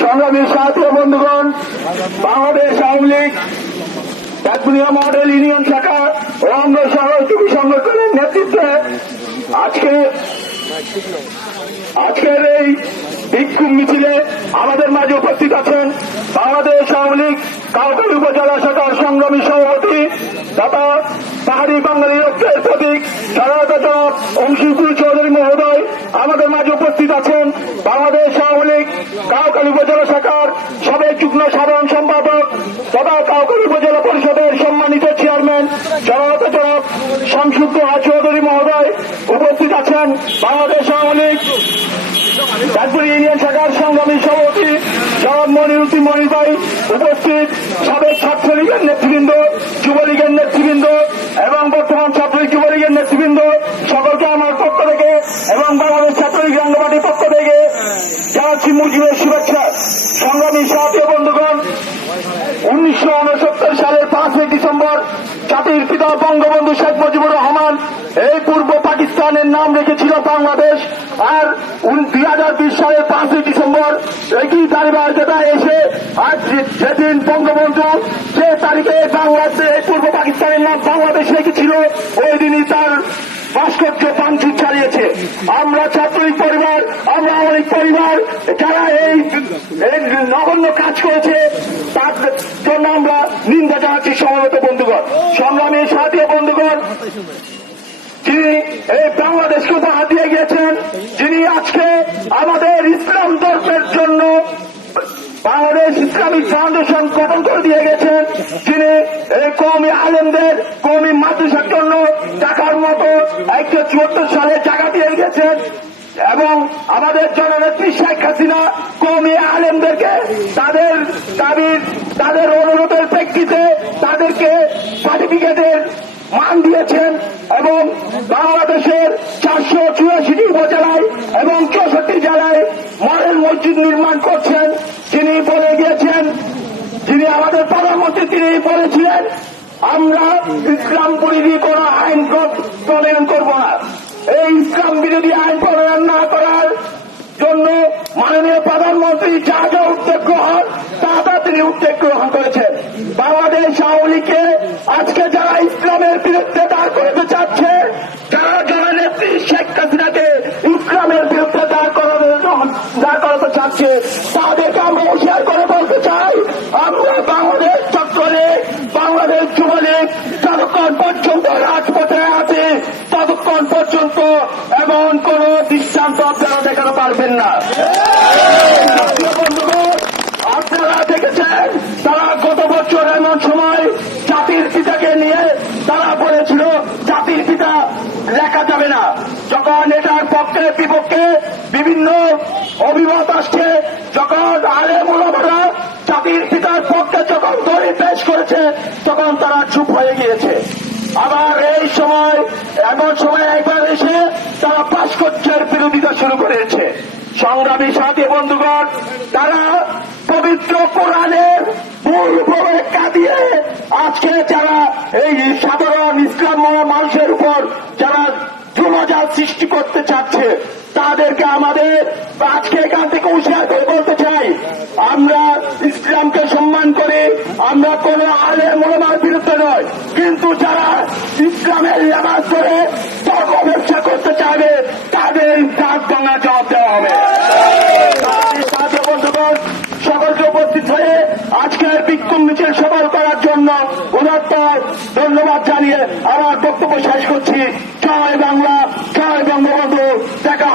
সংগ্রামী সাথী বন্ধুগণ, Bangladesh Awami League ডাকবুনিয়া model union শাখা ও অঙ্গ সহযোগী সংগঠনের নেতৃত্বে আজকের এই বিক্ষোভ মিছিলে আমাদের মাঝে উপস্থিত আছেন বাংলাদেশ আওয়ামী লীগ কাউখালী উপজেলা শাখার সংগ্রামী সভাপতি তথা পাহাড়ি বাঙালি ঐক্যের প্রতীক জনতা অংশীপুর চৌধুরী মহোদয়। আমাদের মাঝে উপস্থিত আছেন বাংলাদেশ আওয়ামী লীগ কাউখালী উপজেলা শাখার সাবেক যুগ্ম সাধারণ সম্পাদক তথা কাউখালী উপজেলা পরিষদের সম্মানিত চেয়ারম্যান জনতা শামসুদ্দোহা চৌধুরী মহোদয়। উপস্থিত আছেন বাংলাদেশ আওয়ামী লীগ ডাকবুনিয়া ইউনিয়ন শাখার সংগ্রামী সভাপতি জনাব মনিরুদ্দিন মনির ভাই। উপস্থিত সাবেক ছাত্রলীগের নেতৃবৃন্দ, যুবলীগের নেতৃবৃন্দ এবং বর্তমান ছাত্রলীগ যুবলীগের নেতৃবৃন্দ, সকলকে আমার পক্ষ থেকে এবং বাংলাদেশ ছাত্রলীগ রাঙ্গামাটির পক্ষ থেকে জানাচ্ছি মুজিবের শুভেচ্ছা। সংগ্রামী সাথী বন্ধুগণ, 1969 সালের 5 ডিসেম্বর জাতির পিতা বঙ্গবন্ধু শেখ মুজিবুর রহমান এই পূর্ব পাকিস্তানের নাম রেখেছিল বাংলাদেশ। আর 2020 সালের 5 ডিসেম্বর একই ধারাবাহিকতা এসে আজ যেদিন বঙ্গবন্ধু যে তারিখে বাংলাদেশ পূর্ব পাকিস্তানের নাম বাংলাদেশ রেখেছিল ওই দিনই তার ভাস্কর্য ভাঙচুর চালিয়েছে। আমরা ছাত্রলীগ পরিবার, আমরা অনেক পরিবার যারা এই নগণ্য কাজ করেছে তার জন্য আমরা নিন্দা জানাচ্ছি। সমবেত বন্ধুগণ, সংগ্রামী সাথী বন্ধুগণ, যিনি এই বাংলাদেশকে উপহার দিয়ে গিয়েছেন, যিনি আজকে আমাদের ইসলাম ধর্মের জন্য বাংলাদেশ ইসলামিক ফাউন্ডেশন গঠন করে দিয়ে গেছেন, যিনি এই কওমি আলেমদের কওমি মাদ্রাসার জন্য টাকার মতো 1974 সালে টাকা দিয়ে গেছেন এবং আমাদের জননেত্রী শেখ হাসিনা কওমি আলেমদেরকে তাদের অনুরোধের প্রেক্ষিতে তাদেরকে সার্টিফিকেটের মান দিয়েছেন এবং বাংলাদেশের 484টি উপজেলায় এবং 64 জেলায় মডেল মসজিদ নির্মাণ করছেন। তিনি বলে গিয়েছেন, যিনি আমাদের প্রধানমন্ত্রী, তিনি বলেছিলেন আমরা ইসলাম বিরোধী কোন আইন প্রণয়ন করব না। এই ইসলাম বিরোধী আইন প্রণয়ন না করার জন্য মাননীয় প্রধানমন্ত্রী যা যা উদ্যোগ গ্রহণ তা তিনি উদ্যোগ গ্রহণ করেছেন। বাংলাদেশ আওয়ামী লীগকে আজকে যারা ইসলামের বিরুদ্ধে দাঁড় করতে চাচ্ছে, যারা জননেত্রী শেখ হাসিনাকে ইসলামের বিরুদ্ধে দাঁড় করাতে চাচ্ছে, তাদেরকে আমরা হুঁশিয়ার করে বলতে চাই, আমরা বাংলাদেশ ছাত্রলীগ, বাংলাদেশ যুবলীগ যতক্ষণ পর্যন্ত রাজপথে আছে ততক্ষণ পর্যন্ত এমন কোন দৃষ্টান্ত আপনারা দেখাতে পারবেন না। আপনারা দেখেছেন তারা গত বছর এমন সময় জাতির পিতাকে নিয়ে তারা বলেছিল জাতির পিতা লেখা যাবে না। যখন এটার পক্ষে বিপক্ষে বিভিন্ন অভিমত আসছে, যখন আলেম ওলামারা জাতির পিতার পক্ষে যখন দলিল পেশ করেছে তখন তারা চুপ হয়ে গিয়েছে। আবার এই সময় এমন সময় একবার এসে তারা ভাস্কর্যের বিরোধিতা শুরু করেছে। সংগ্রামী সাথী বন্ধুগণ, তারা পবিত্র কোরআনের ভুল ব্যাখ্যা দিয়ে আজকে যারা এই সাধারণ ইসলাম মানুষের উপর যারা জুলুম সৃষ্টি করতে চাচ্ছে তাদেরকে আমাদের আজকে এখান থেকে হুঁশিয়ার করে বলতে চাই, আমরা ইসলামকে সম্মান করি, আমরা কোন আলেম ওলামার বিরুদ্ধে নয়, কিন্তু যারা ইসলামের লেবাস করে ধর্ম ব্যবসা করতে চাইবে তাদের দাঁত ভাঙা জবাব দেওয়া হবে। বন্ধুগণ, সকলকে উপস্থিত হয়ে আজকের বিক্ষোভ মিছিল সফল করার জন্য উদাত্ত ধন্যবাদ জানিয়ে আমার বক্তব্য শেষ করছি। জয় বাংলা, জয় বঙ্গবন্ধু। দেখা